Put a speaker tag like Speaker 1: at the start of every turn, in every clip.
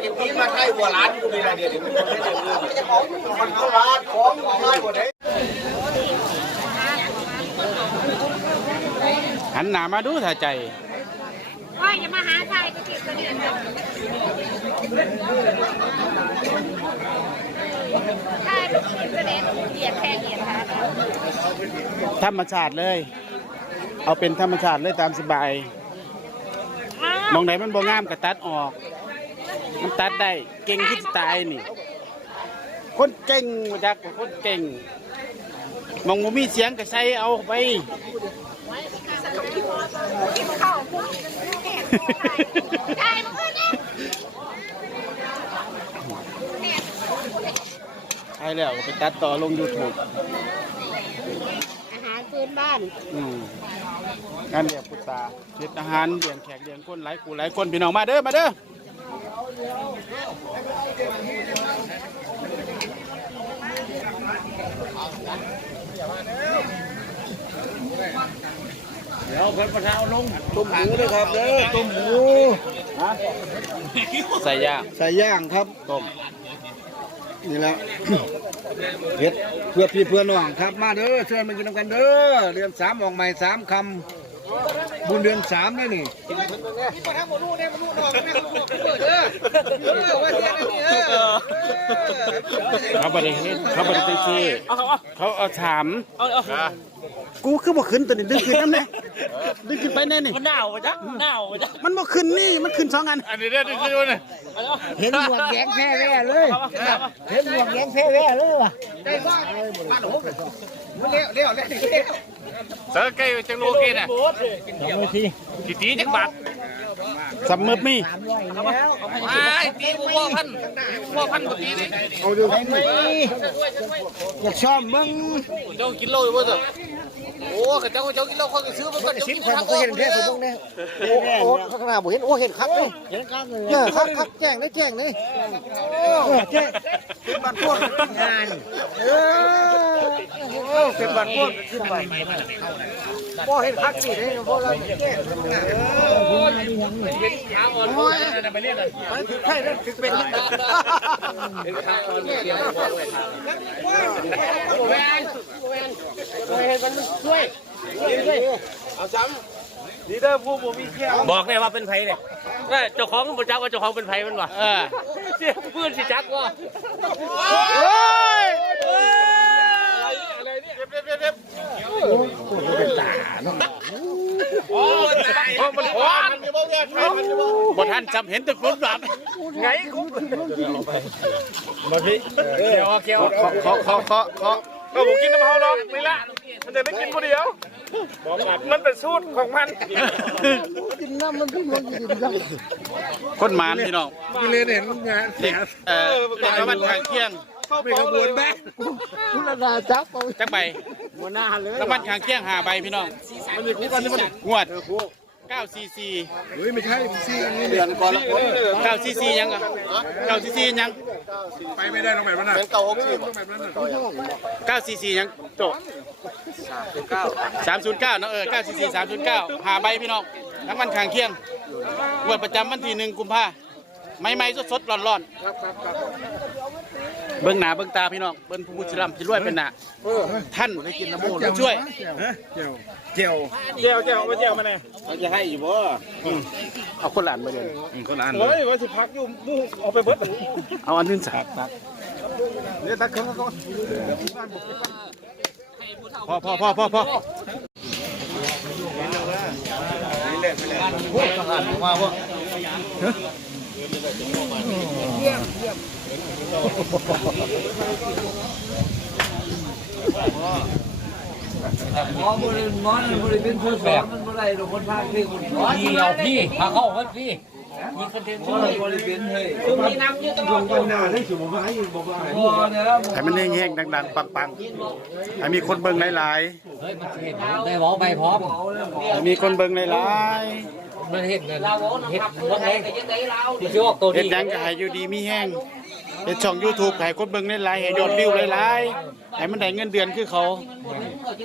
Speaker 1: ก็จะพีมาไทยหัวร้านอยู่นี่แหละเดี๋ยวมันจะได้เรื่อง
Speaker 2: จะของมันเข้าร้านของของร้านหมดเลย
Speaker 3: หันหน้ามาดูถ้าใจ
Speaker 4: ว่าอย่ามาหาชายก็ติดกระเด็นชายก็ติดกระเด็นเหยียดแค่เหยียดค่ะ
Speaker 3: ธรรมชาติเลย เอาเป็นธรรมชาติเลยตามสบายมองไหนมันบ่งามก็ตัดออก มันตัดได้เก่งที่ตายนี่ คนเก่งมาจากกว่าคนเก่งมองบ่มีเสียงก็ใส่เอาไป
Speaker 4: เข้าปุ๊บชายมันก็เนี่ย
Speaker 3: ใช่แล้วก็ไปตัดต่อลง YouTube
Speaker 4: อาหารพื้นบ้าน
Speaker 3: อืมงานเลี้ยงพุตาเลี้ยงอาหารเลี้ยงแขกเลี้ยงคนหลายกูหลายคนพี่น้องมาเด้อ มาเด้อ เดี๋ยวเพิ่นประทาลง
Speaker 2: ต้มหมูเลยครับเด้อต้มหมู
Speaker 3: ใส่ย่าง
Speaker 2: ใส่ย่างครับต้มนี่แหละเฮ็ดเพื่อพี่เพื่อนน้องครับมาเด้อเชิญมากินน้ำกันเด้อเดือนสามออกใหม่สามคำ บุญเดือนสามแน่นี่ที่ปรทำบหมดลูกนี่ยมันลูกนอนแม่ลูก
Speaker 3: เปิ
Speaker 2: ดเด้อเออว่าเสียนี่เออ
Speaker 3: เขาบริเฮดเขาบริเตซีเขาเอาถามกูขึ้นบ่ขึ้นตัวนี้ดึงขึ้นน้ำแน่ดึงขึ้นไปแน่นี่
Speaker 5: มันหนาวจ้ะหนาวจ้ะ
Speaker 3: มันบ่ขึ้นนี่มันขึ้นสองอัน
Speaker 5: อันนี้ได้ดึงขึ้นวะเนี่ย
Speaker 2: เห็นหมวงแยงแพ้แว่เลยเห็นหมวงแยงแพ้แว่เลยวะ
Speaker 6: ไ
Speaker 2: ด้บ้านบ้านหนู
Speaker 5: เลี้
Speaker 2: ยวเลี้ยวเลี้ยว
Speaker 5: สือไก่จังโลกินอะกี่ตีจักบาท
Speaker 3: สำมึบมี
Speaker 5: ไอ้ตีกูพ่อพันพ่อพันกว่าตีนี่
Speaker 2: เอาดูให้ไหมอยากชอบมึง
Speaker 5: เจ้ากินเหล้าอยู่บ่เถอะ โอ้ข้าเจ้าเจ้ากินเหล้าเขาก็ซื้อมาก่อนเจ้า
Speaker 2: ชิ
Speaker 5: กิน
Speaker 2: คน
Speaker 5: ข้าว
Speaker 2: ก็เห็นเท้ผมเนี่ยโอ้โหข้างหน้าผมเห็นโอ้เห็นคักเลยเห็นคักเลยเนี่ยคักคักแจ้งได้แจ้งเลยโอ้แจ้งเป็นบันพวกงานเออเป็นบันพวกขึ้นไปโอ้เห็นคักสิได้พ่อเราแจ้ง โอ้ยมันคือใช่แล้วคือเป็นเอาซ้ำดีเดอร์ผู้บ่มีแก้ว
Speaker 5: บอกเลยว่าเป็นไผเนี่ยเจ้าของบ่จักว่าเจ้าของเป็นไผมันวะ
Speaker 3: เออ
Speaker 5: เสียปืนสิจักวะ
Speaker 3: โอ้ย
Speaker 5: โอ้มันหวาน
Speaker 3: บ่ทันจำเห็นแตะกรุดแบบ
Speaker 5: ไงกูมาพี่เคียวเคียว
Speaker 3: เคาะเคาะเคาะเคาะ
Speaker 5: ก็ผมกินน้ำเฮาดอกนี่ละมันจะได้กินคนเดียวมันเป็นสูตรของมัน
Speaker 2: กินน้ำมันพี่มันกินน้ำ
Speaker 3: คนหมานพี่น้อง
Speaker 2: กินเลยเห็นงาน
Speaker 3: เด็กเออเด็กมันข้างเคียง
Speaker 2: เป็นขบวนแม่คุณนาจับเอา
Speaker 3: จักใบ
Speaker 2: หัวหน้าเลย
Speaker 3: น้ำมันข้างเคียงหาใบพี่น้อง
Speaker 2: มันมีคู่กันที่มัน
Speaker 3: งวด 9 cc
Speaker 2: เฮ้ยไม่ใช่ซีนี่เดือนก่อนละคน
Speaker 3: 9 cc ยังอะ9 cc ยัง
Speaker 2: ไปไม่ได้ตรงไหนมันน่ะเป็นเก่าหกสิบ
Speaker 3: 9 cc ยังโต309เนาะเออ9 cc 309ห้าใบพี่น้องน้ำมันข้างเคียงงวดประจำวันที่หนึ่งกุมภา ใหม่ๆสดๆร้อนๆเบิ้งหน้าเบิ้งตาพี่น้อง เบิ้งผู้ชิลำที่รวยเป็นหน้าท่านได้กินน้ำมูกช่วย
Speaker 2: เจียว
Speaker 5: เจียวเจียวมาเจียวมาเนี่ย
Speaker 2: เขาจะให้อยู่บ่
Speaker 3: เอาคนหลานมาเดิน
Speaker 2: คนละอัน
Speaker 5: เฮ้ยว่าสิพักอยู่มู่เอาไปเบิด
Speaker 3: เอาอันนึงสัก
Speaker 2: เนี่ยตะเขาก็
Speaker 3: พอพอพอพอพอ
Speaker 2: พูดท หมาว่า
Speaker 7: หมอบริมอนั่นบริเป็นผู้สอนมันบ่ได้ดอกคนภาคที่คนพี่เอาพี่พาเข้าวัดพี่มีคอนเทนต์ช่วยบริเป็นเฮ้ยคือมีน้ำอยู่ตลอดหน้าได้สิบ่มาอยู่บ่ว่าบ่เนี่ยแล้ว
Speaker 3: ให้มันแห้งๆดังๆปังๆให้มีคนเบิ่งหลาย
Speaker 7: เฮ้ยมันเห็นได้บอกไปพร้อม
Speaker 3: มีคนเบิ่งหลายๆ
Speaker 7: มันเห็นเงินเห็นหมดแรงที่ชื่อว่าตัว
Speaker 3: ๆเฮ็ด
Speaker 7: นี้
Speaker 3: หยังก็ให้อยู่ดีมีแห้งเฮ็ดช่อง YouTube ให้คนเบิ่งหลายๆให้ยอดวิวหลายๆให้มันได้เงินเดือนคือเขา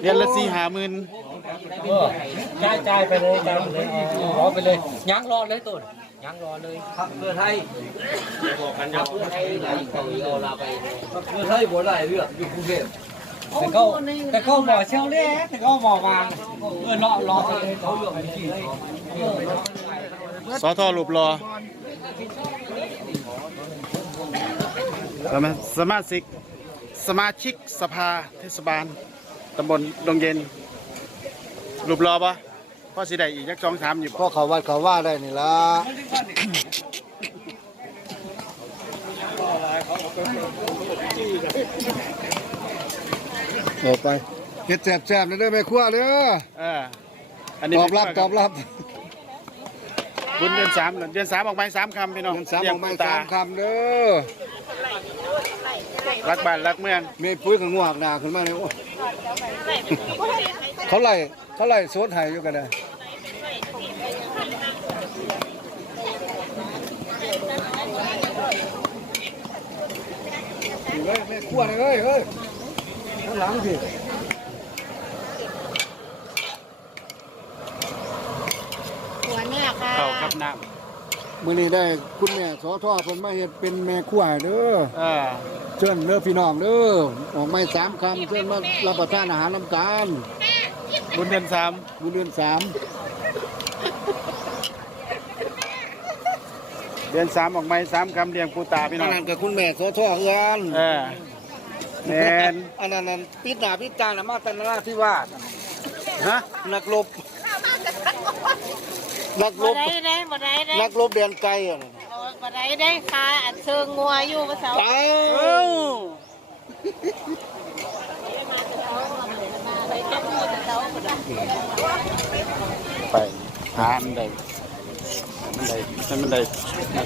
Speaker 3: เดือนละสี่ห้าหมื่น
Speaker 7: เออจ่ายจ่ายไปเลยจ่ายไปเลยรอไปเลยยังรอเลยตุนยังรอเลยพักเพื่อไทยบอกกันยับเพื่อไทยไหนเขาเอาลาไปพักเพื่อไทยบ่ได้เลือกอยู่กรุงเทพ แต่เขาแต่เขาบอกเชี่ยวเล่แต่เขาบอกวางเออรอรอไปเลยเขาเลือกที่
Speaker 3: สอทอรูปรอสมาสมาชิกสมาชิกสภาเทศบาลตำบลดงเย็นรูปรอปะพ่อสิได้อีกยักสองสามอยู่
Speaker 2: พ่อเขาวัดเขาว่าได้นี่ละ ออกไปเฮ็ดแซ่บๆเลยเด้อแม่ครัวเด้อ
Speaker 3: เอออันนี้
Speaker 2: ตอบรับตอบรับ
Speaker 3: บุญเดือนสามเหรอเดือนสามออกไปสามคำพี่น้อง
Speaker 2: เงินสาม
Speaker 3: เลี้
Speaker 2: อย
Speaker 3: ง
Speaker 2: อกมา
Speaker 3: ตา
Speaker 2: สามคำเด้อ
Speaker 3: รักบ้านรักเมือง
Speaker 2: เมปุ้ยกับงวกหนาขึ้นมาเลยโอ้เขาไล่เขาไล่โซดไห้อยู่กันเลยเฮ้ยแม่ครัวเลยเฮ้ยเฮ้ยข้าง หลังสิ
Speaker 4: หัวเนี่ยค่ะ
Speaker 3: เข้ากับน้
Speaker 2: มื้อนี้ได้คุณแม่สอทอเพิ่นมาเฮ็ดเป็นแม่ครัวให้เด้อำ
Speaker 3: เออ
Speaker 2: เชิญเด้อพี่น้องเด้อออกไม้สามคำเชิญมารับประทานอาหารน้ำกัน
Speaker 3: บุญเดือนสาม
Speaker 2: บุญเดือนสาม
Speaker 3: เดือนสามออกไปสามคำเลี้ยงปูตาพี่น้
Speaker 2: อั
Speaker 3: อนง
Speaker 2: นั้นกับคุณแม่สอทอเฮือน
Speaker 3: เออ แมน
Speaker 2: อันนั้นนั้นติดหน้าพิจารณามาแต่นราธิวาส
Speaker 3: ฮะ
Speaker 2: นักรบนักร
Speaker 4: บ่
Speaker 2: บ
Speaker 4: ได้ได้บ่ได้ได้
Speaker 2: นักรบเดียนไกลอะ
Speaker 4: บ่ได้ได้ค่ะอันเชิงงัวอยู่ภาษา
Speaker 2: ไป
Speaker 3: เอ้า
Speaker 4: ไปจับมือเจ้า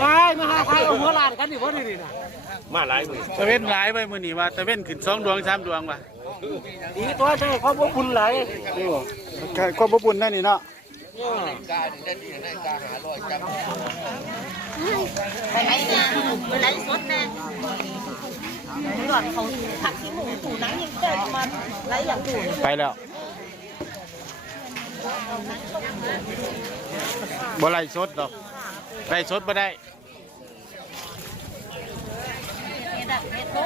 Speaker 4: ได้
Speaker 3: ไปหามันได้มันได้ให้มันได้นาทีไหมตะเว้นหลายไปมือนี่ว่าตะเว้นขึ้นสองดวงสามดวงว่ะ
Speaker 7: ดีตัวใช่เขาบอกคุณไหล
Speaker 3: ความอบอุ่นนั่นนี่เนาะ
Speaker 4: ไปไหนนะไปไหนสดแน่ หลอดเขาผักที่หมูถูนังยังเกิดมาไรอย่างถู
Speaker 3: ไปแล้วบ่ไล่สดดอกไล่สดบ่ได้
Speaker 4: เฮ็ดอะเฮ็ดโต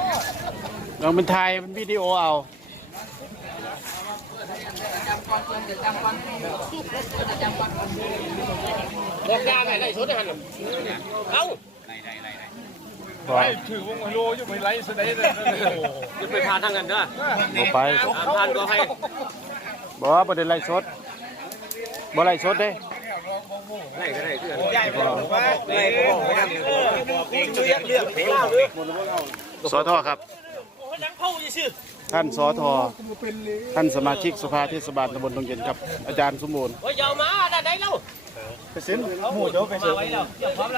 Speaker 3: ลองเป็นถ่ายเป็นวิดีโอเอา
Speaker 1: บอกยาไหนไรสุดได้หันเอ้า
Speaker 3: ไป
Speaker 5: ถือวงไฮโลอยู่ไปไล่สไลด์เลย
Speaker 7: จะไปพาทางกันเด้อ
Speaker 3: บ่ไป
Speaker 7: ทานก็ให้
Speaker 3: บ่ว่าบ่ได้ไล่สดบ่ไล่สดเด้
Speaker 7: ได้ก็ได้เพื่อน
Speaker 1: ใหญ่ไปบอกว่าเลยบอกว่าบอกเองเลือกเลือกเพลงเราเลย
Speaker 3: สอทอครับ ท่านสอทอท่านสมาชิกสภาเทศบาลตำบลดงเย็นครับ อาจารย์สมบูรณ์
Speaker 7: โอ้ยยาวมาได้ได้แล้ว
Speaker 3: ไปเซ็นหมูเจ้าไปเซ็น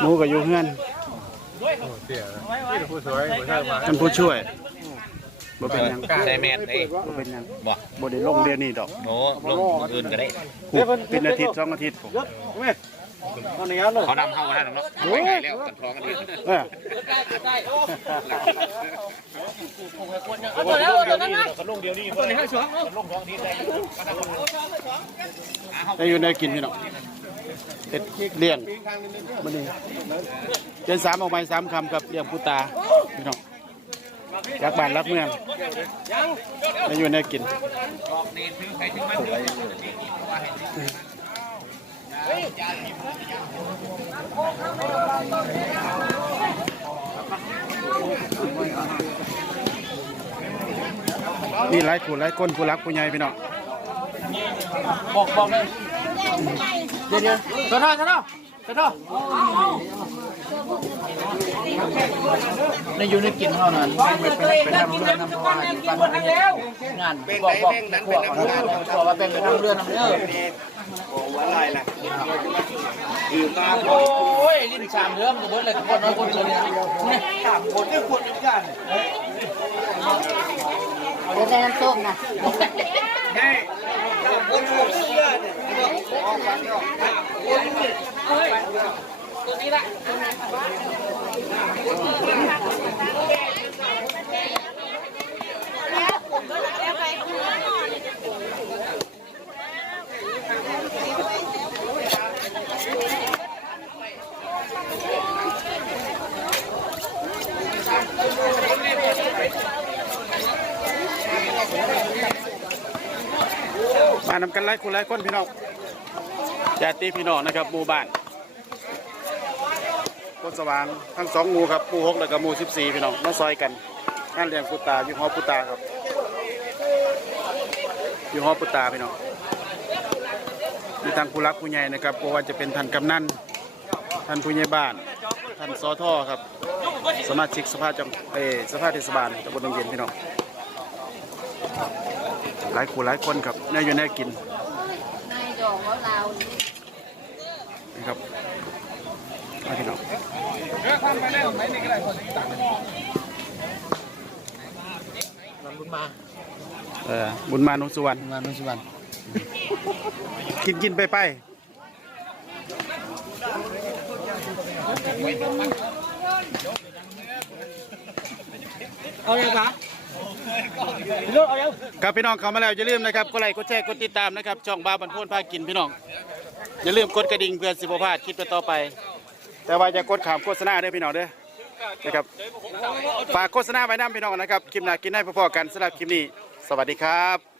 Speaker 3: หมูกับอยู่เฮือน ท่านผู้ช่วยบ่เป็นหยัง
Speaker 1: ใส่แมสเอง
Speaker 3: บ่เป็นหยัง
Speaker 1: บ่
Speaker 3: บ่ได้ลงเดือนนี้ดอก
Speaker 1: โน้ลงอื่นก็ได้
Speaker 3: เป็นอาทิตย์สองอาทิตย์ผม
Speaker 2: ตอนนี้เอาเลย
Speaker 1: เขานำเข้ากันเนาะไม่ไงแล้วกันท้องกันดี
Speaker 3: เออ
Speaker 7: เอาตัวแล้วเอาตัวนั้นนะ
Speaker 3: ได้อยู่ในกินพี่น้อง เห็ดเลี้ยงมันนี่เดือนสามออกไปสามคำกับเลี้ยงปูตาพี่น้องรักบ้านรักเมืองได้อยู่ในกินนี่หลายผู้หลายคนผู้รักผู้ใหญ่พี่น้อง
Speaker 7: บอกบอกเลย เดี๋ยวเดี๋ยวตัวน้อยตัวน้อยตัวน้อยในยู่ในกินเท่านั้นเป็นเป็นทำเรื่องน้ำมันกินหมดทั้งแล้วงานบอกบอกบอกว่าเป็นไปทำเรื่องน้ำเนื้อ
Speaker 1: อะไรล่ะ
Speaker 7: โอ้ยลิ้นชามเนื้อมันก็เบิดเลยคนน้อยคนตัวนี้เนี่ยสามคนได้คนกัน
Speaker 4: เดี๋ยวได้น้ำส้มนะ
Speaker 3: ม มานำกันไล่คุณไล่คนพี่น้อง ญาติพี่น้องนะครับหมู่บ้านคนสว่างทั้งสองหมู่ครับหมู่หกแล้วก็หมู่สิบสี่พี่น้องมาซอยกันงานเลี้ยงปูตาอยู่หอปูตาครับอยู่หอปูตาพี่น้องมีทางผู้รักผู้ใหญ่นะครับบ่ว่าจะเป็นท่านกำนันท่านผู้ใหญ่บ้านท่านสอท่อครับ สมาชิกสภาจังเออสภาเทศบาลตำบลดงเย็นพี่น้องหลายคู่หลายคนครับเนื้อยู่แน่กิน
Speaker 4: นายดอกแล้วเรา
Speaker 3: นะ ครับมาพี่น้องเออบุญมานุสุวรรณ
Speaker 7: งานนุสวรรณ
Speaker 3: กินกินไปไป
Speaker 7: เอาเลยครับ
Speaker 3: ครับพี่น้องเข้ามาแล้วอย่าลืมนะครับกดไลค์กดแชร์กดติดตามนะครับช่องบาบันโพนพากินพี่น้อง อย่าลืมกดกระดิ่งเพื่อสิบพลาดคลิปต่อไป แต่ว่าจะกดขามโฆษณาเด้อพี่น้องเด้อนะครับฝากโฆษณาไว้น้ำพี่น้องนะครับคลิปหน้ากินให้พอๆกันสำหรับคลิปนี้ สวัสดีครับ